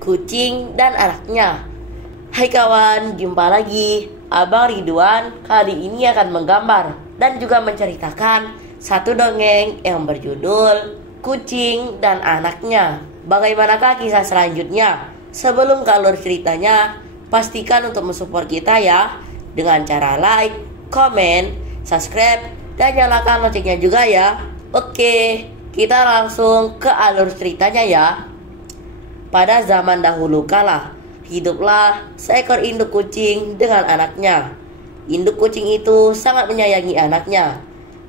kucing dan anaknya. Hai kawan, jumpa lagi. Abang Ridwan kali ini akan menggambar dan juga menceritakan satu dongeng yang berjudul Kucing dan Anaknya. Bagaimanakah kisah selanjutnya? Sebelum ke alur ceritanya, pastikan untuk mensupport kita ya, dengan cara like, komen, subscribe, dan nyalakan loncengnya juga ya. Oke, kita langsung ke alur ceritanya ya. Pada zaman dahulu kala, hiduplah seekor induk kucing dengan anaknya. Induk kucing itu sangat menyayangi anaknya.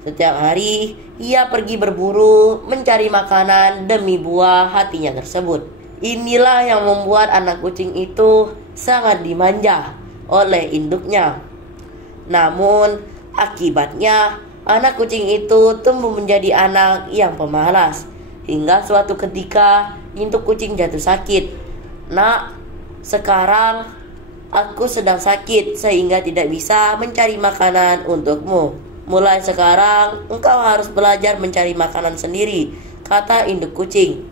Setiap hari ia pergi berburu mencari makanan demi buah hatinya tersebut. Inilah yang membuat anak kucing itu sangat dimanja oleh induknya. Namun akibatnya anak kucing itu tumbuh menjadi anak yang pemalas. Hingga suatu ketika induk kucing jatuh sakit. Nak, sekarang aku sedang sakit sehingga tidak bisa mencari makanan untukmu. Mulai sekarang engkau harus belajar mencari makanan sendiri, kata induk kucing.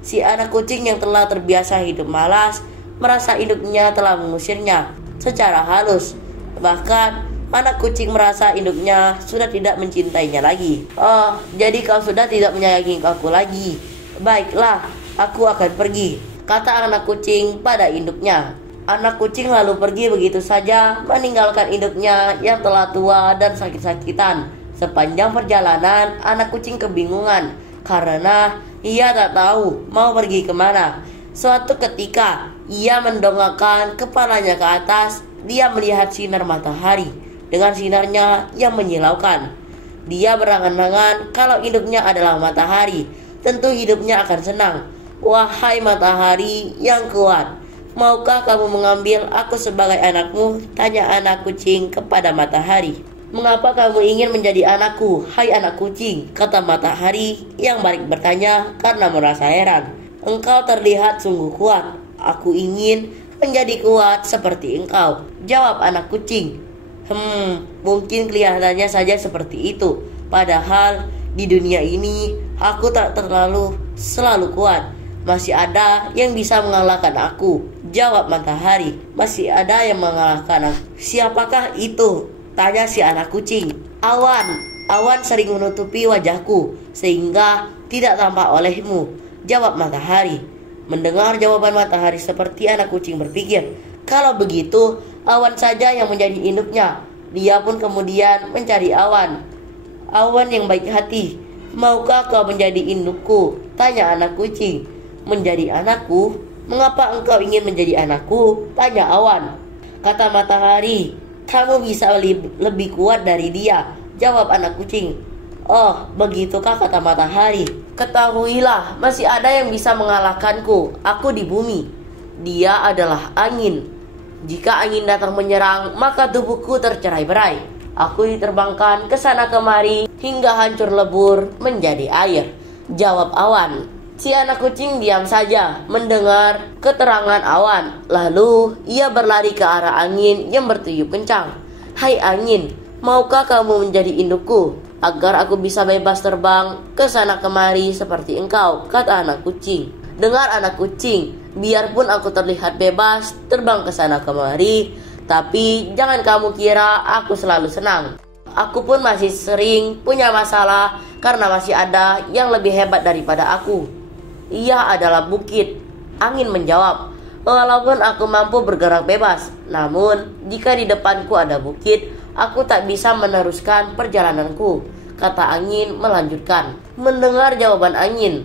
Si anak kucing yang telah terbiasa hidup malas merasa induknya telah mengusirnya secara halus. Bahkan anak kucing merasa induknya sudah tidak mencintainya lagi. Oh, jadi kau sudah tidak menyayangi aku lagi. Baiklah, aku akan pergi, kata anak kucing pada induknya. Anak kucing lalu pergi begitu saja, meninggalkan induknya yang telah tua dan sakit-sakitan. Sepanjang perjalanan, anak kucing kebingungan karena ia tak tahu mau pergi kemana. Suatu ketika, ia mendongakkan kepalanya ke atas. Dia melihat sinar matahari dengan sinarnya yang menyilaukan. Dia berangan-angan kalau induknya adalah matahari, tentu hidupnya akan senang. Wahai matahari yang kuat, maukah kamu mengambil aku sebagai anakmu? Tanya anak kucing kepada matahari. Mengapa kamu ingin menjadi anakku, hai anak kucing? Kata matahari yang balik bertanya karena merasa heran. Engkau terlihat sungguh kuat. Aku ingin menjadi kuat seperti engkau, jawab anak kucing. Mungkin kelihatannya saja seperti itu. Padahal di dunia ini aku tak selalu kuat. Masih ada yang bisa mengalahkan aku, jawab matahari. Masih ada yang mengalahkan aku. Siapakah itu? Tanya si anak kucing. Awan sering menutupi wajahku sehingga tidak tampak olehmu, jawab matahari. Mendengar jawaban matahari seperti anak kucing berpikir, kalau begitu awan saja yang menjadi induknya. Dia pun kemudian mencari awan. Awan yang baik hati, maukah kau menjadi indukku? Tanya anak kucing. Menjadi anakku? Mengapa engkau ingin menjadi anakku? Tanya awan. Kata matahari, kamu bisa lebih kuat dari dia, jawab anak kucing. Oh, begitukah, kata matahari. Ketahuilah, masih ada yang bisa mengalahkanku. Aku di bumi. Dia adalah angin. Jika angin datang menyerang, maka tubuhku tercerai-berai. Aku diterbangkan ke sana kemari hingga hancur lebur menjadi air, jawab awan. Si anak kucing diam saja mendengar keterangan awan. Lalu ia berlari ke arah angin yang bertiup kencang. Hai angin, maukah kamu menjadi indukku agar aku bisa bebas terbang ke sana kemari seperti engkau, kata anak kucing. Dengar anak kucing, biarpun aku terlihat bebas terbang ke sana kemari, tapi jangan kamu kira aku selalu senang. Aku pun masih sering punya masalah karena masih ada yang lebih hebat daripada aku. Ia adalah bukit, angin menjawab. Walaupun aku mampu bergerak bebas, namun jika di depanku ada bukit, aku tak bisa meneruskan perjalananku, kata angin melanjutkan. Mendengar jawaban angin,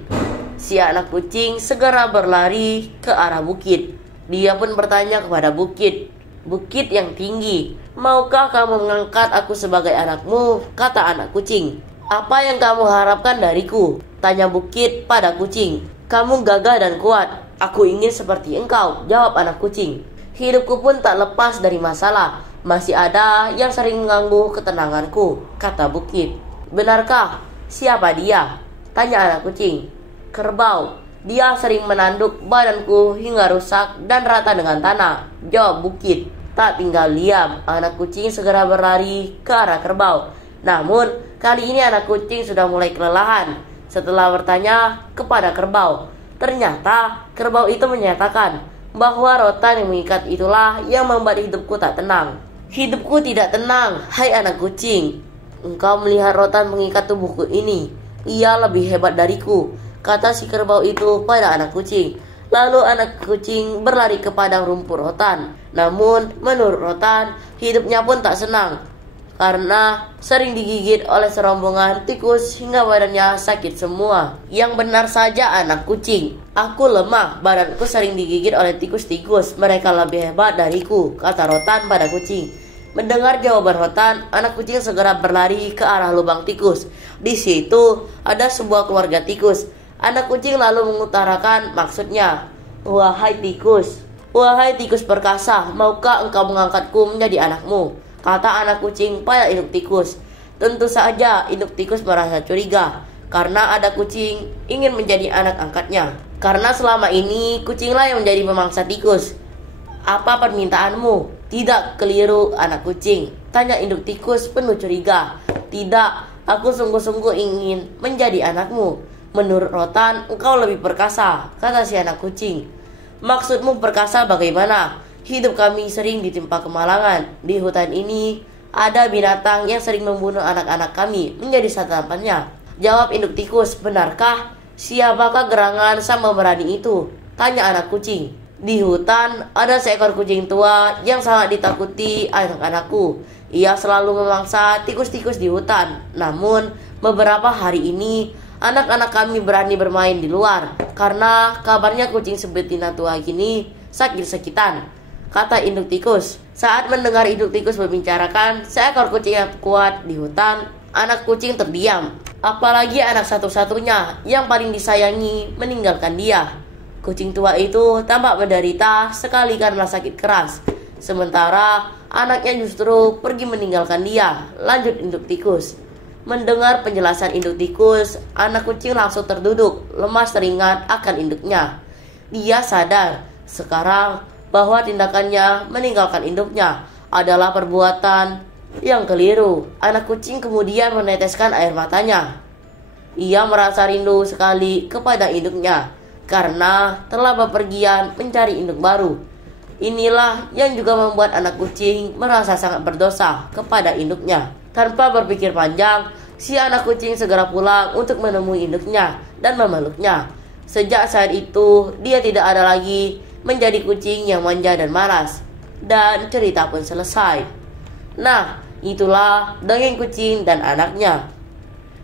si anak kucing segera berlari ke arah bukit. Dia pun bertanya kepada bukit, bukit yang tinggi, maukah kamu mengangkat aku sebagai anakmu? Kata anak kucing. Apa yang kamu harapkan dariku? Tanya bukit pada kucing. Kamu gagah dan kuat. Aku ingin seperti engkau, jawab anak kucing. Hidupku pun tak lepas dari masalah. Masih ada yang sering mengganggu ketenanganku, kata bukit. Benarkah? Siapa dia? Tanya anak kucing. Kerbau. Dia sering menanduk badanku hingga rusak dan rata dengan tanah, jawab bukit. Tak tinggal diam, anak kucing segera berlari ke arah kerbau. Namun kali ini anak kucing sudah mulai kelelahan. Setelah bertanya kepada kerbau, Ternyata kerbau itu menyatakan bahwa rotan yang mengikat itulah yang membuat hidupku tak tenang. Hidupku tidak tenang, hai anak kucing. Engkau melihat rotan mengikat tubuhku ini. Ia lebih hebat dariku, kata si kerbau itu pada anak kucing. Lalu anak kucing berlari ke padang rumput rotan. Namun menurut rotan, hidupnya pun tak senang karena sering digigit oleh serombongan tikus hingga badannya sakit semua. Yang benar saja anak kucing. Aku lemah, badanku sering digigit oleh tikus-tikus. Mereka lebih hebat dariku, kata rotan pada kucing. Mendengar jawaban rotan, anak kucing segera berlari ke arah lubang tikus. Di situ ada sebuah keluarga tikus. Anak kucing lalu mengutarakan maksudnya. Wahai tikus perkasa, maukah engkau mengangkatku menjadi anakmu? Kata anak kucing pada induk tikus. Tentu saja induk tikus merasa curiga karena ada kucing ingin menjadi anak angkatnya. Karena selama ini kucinglah yang menjadi pemangsa tikus. Apa permintaanmu? Tidak, keliru anak kucing, tanya induk tikus penuh curiga. Tidak, aku sungguh-sungguh ingin menjadi anakmu. Menurut rotan, engkau lebih perkasa, kata si anak kucing. Maksudmu perkasa bagaimana? Hidup kami sering ditimpa kemalangan. Di hutan ini ada binatang yang sering membunuh anak-anak kami menjadi santapannya. Jawab induk tikus, benarkah? Siapakah gerangan sama berani itu? Tanya anak kucing. Di hutan ada seekor kucing tua yang sangat ditakuti anak-anakku. Ia selalu memangsa tikus-tikus di hutan. Namun beberapa hari ini anak-anak kami berani bermain di luar karena kabarnya kucing sebetina tua gini sakit-sakitan, kata induk tikus. Saat mendengar induk tikus membicarakan seekor kucing yang kuat di hutan, anak kucing terdiam. Apalagi anak satu-satunya yang paling disayangi meninggalkan dia. Kucing tua itu tampak menderita sekali karena sakit keras. Sementara anaknya justru pergi meninggalkan dia. Lanjut induk tikus. Mendengar penjelasan induk tikus, anak kucing langsung terduduk, lemas teringat akan induknya. Dia sadar sekarang bahwa tindakannya meninggalkan induknya adalah perbuatan yang keliru. Anak kucing kemudian meneteskan air matanya. Ia merasa rindu sekali kepada induknya karena telah bepergian mencari induk baru. Inilah yang juga membuat anak kucing merasa sangat berdosa kepada induknya. Tanpa berpikir panjang, si anak kucing segera pulang untuk menemui induknya dan memeluknya. Sejak saat itu, dia tidak ada lagi menjadi kucing yang manja dan malas. Dan cerita pun selesai. Nah, itulah dongeng kucing dan anaknya.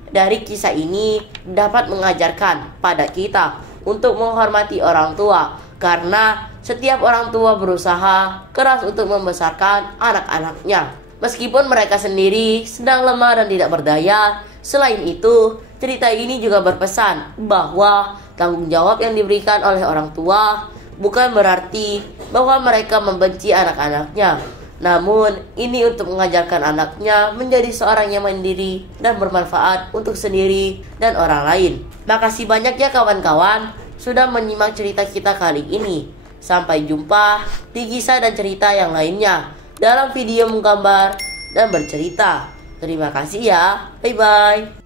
Dari kisah ini dapat mengajarkan pada kita untuk menghormati orang tua, karena setiap orang tua berusaha keras untuk membesarkan anak-anaknya meskipun mereka sendiri sedang lemah dan tidak berdaya. Selain itu, cerita ini juga berpesan bahwa tanggung jawab yang diberikan oleh orang tua bukan berarti bahwa mereka membenci anak-anaknya. Namun, ini untuk mengajarkan anaknya menjadi seorang yang mandiri dan bermanfaat untuk sendiri dan orang lain. Makasih banyak ya kawan-kawan sudah menyimak cerita kita kali ini. Sampai jumpa di kisah dan cerita yang lainnya dalam video menggambar dan bercerita. Terima kasih ya. Bye-bye.